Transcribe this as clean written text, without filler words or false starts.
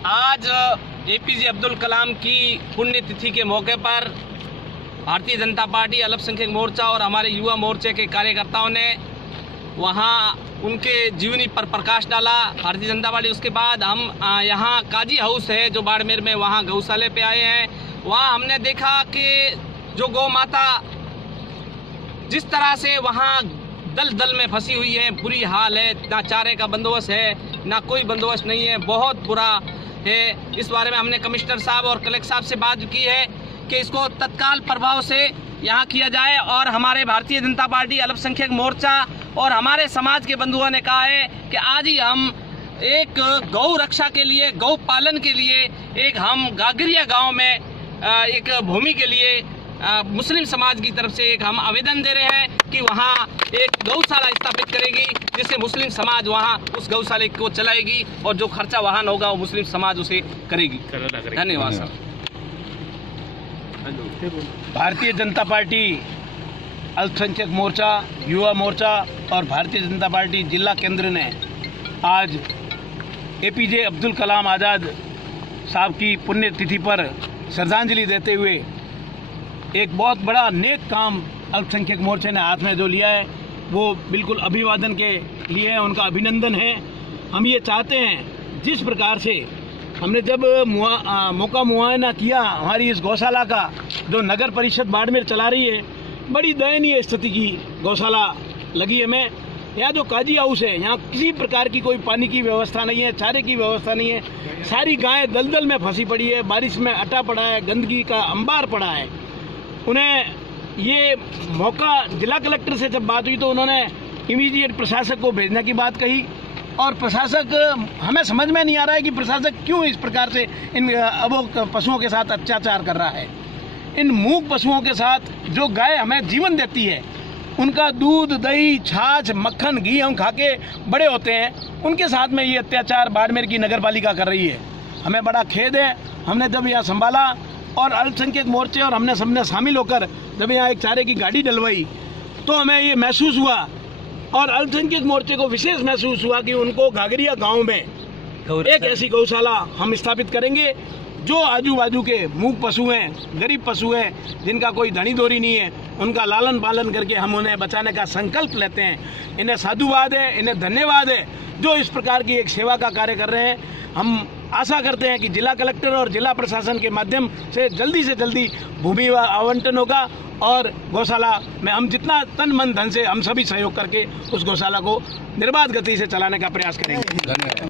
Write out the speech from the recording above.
आज एपीजे अब्दुल कलाम की पुण्यतिथि के मौके पर भारतीय जनता पार्टी अल्पसंख्यक मोर्चा और हमारे युवा मोर्चे के कार्यकर्ताओं ने वहां उनके जीवनी पर प्रकाश डाला भारतीय जनता पार्टी। उसके बाद हम यहाँ काजी हाउस है जो बाड़मेर में, वहाँ गौशाले पे आए हैं। वहाँ हमने देखा कि जो गौ माता जिस तरह से वहाँ दल दल में फंसी हुई है, बुरी हाल है, ना चारे का बंदोबस्त है, ना कोई बंदोबस्त नहीं है, बहुत बुरा है। इस बारे में हमने कमिश्नर साहब और कलेक्टर साहब से बात की है कि इसको तत्काल प्रभाव से यहाँ किया जाए। और हमारे भारतीय जनता पार्टी अल्पसंख्यक मोर्चा और हमारे समाज के बंधुओं ने कहा है कि आज ही हम एक गौ रक्षा के लिए, गौ पालन के लिए एक हम गागरिया गांव में एक भूमि के लिए मुस्लिम समाज की तरफ से एक हम आवेदन दे रहे हैं कि वहाँ एक गौशाला स्थापित करेगी, जिससे मुस्लिम समाज वहाँ उस गौशाले को चलाएगी और जो खर्चा वाहन होगा वो मुस्लिम समाज उसे करेगी। धन्यवाद सर। भारतीय जनता पार्टी अल्पसंख्यक मोर्चा, युवा मोर्चा और भारतीय जनता पार्टी जिला केंद्र ने आज एपीजे अब्दुल कलाम आज़ाद साहब की पुण्यतिथि पर श्रद्धांजलि देते हुए एक बहुत बड़ा नेक काम अल्पसंख्यक मोर्चे ने हाथ में जो लिया है वो बिल्कुल अभिवादन के लिए है, उनका अभिनंदन है। हम ये चाहते हैं जिस प्रकार से हमने जब मौका मुआयना किया हमारी इस गौशाला का जो नगर परिषद बाड़मेर चला रही है, बड़ी दयनीय स्थिति की गौशाला लगी हमें। यहाँ जो काजी हाउस है, यहाँ किसी प्रकार की कोई पानी की व्यवस्था नहीं है, चारे की व्यवस्था नहीं है, सारी गायें दलदल में फंसी पड़ी है, बारिश में अटा पड़ा है, गंदगी का अंबार पड़ा है। उन्हें ये मौका, जिला कलेक्टर से जब बात हुई तो उन्होंने इमीडिएट प्रशासक को भेजने की बात कही और प्रशासक, हमें समझ में नहीं आ रहा है कि प्रशासक क्यों इस प्रकार से इन अबोध पशुओं के साथ अत्याचार कर रहा है। इन मूक पशुओं के साथ जो गाय हमें जीवन देती है, उनका दूध, दही, छाछ, मक्खन, घी हम खा के बड़े होते हैं, उनके साथ में ये अत्याचार बाड़मेर की नगर पालिका कर रही है। हमें बड़ा खेद है। हमने जब यह संभाला और अल्पसंख्यक मोर्चे और हमने सबने शामिल होकर जब यहाँ एक चारे की गाड़ी डलवाई तो हमें ये महसूस हुआ और अल्पसंख्यक मोर्चे को विशेष महसूस हुआ कि उनको गागरिया गांव में एक ऐसी गौशाला हम स्थापित करेंगे जो आजू बाजू के मूक पशु हैं, गरीब पशु हैं, जिनका कोई धनी दोरी नहीं है, उनका लालन पालन करके हम उन्हें बचाने का संकल्प लेते हैं। इन्हें साधुवाद है, इन्हें धन्यवाद है जो इस प्रकार की एक सेवा का कार्य कर रहे हैं। हम आशा करते हैं कि जिला कलेक्टर और जिला प्रशासन के माध्यम से जल्दी भूमि आवंटन होगा और गौशाला में हम जितना तन मन धन से हम सभी सहयोग करके उस गौशाला को निर्बाध गति से चलाने का प्रयास करेंगे।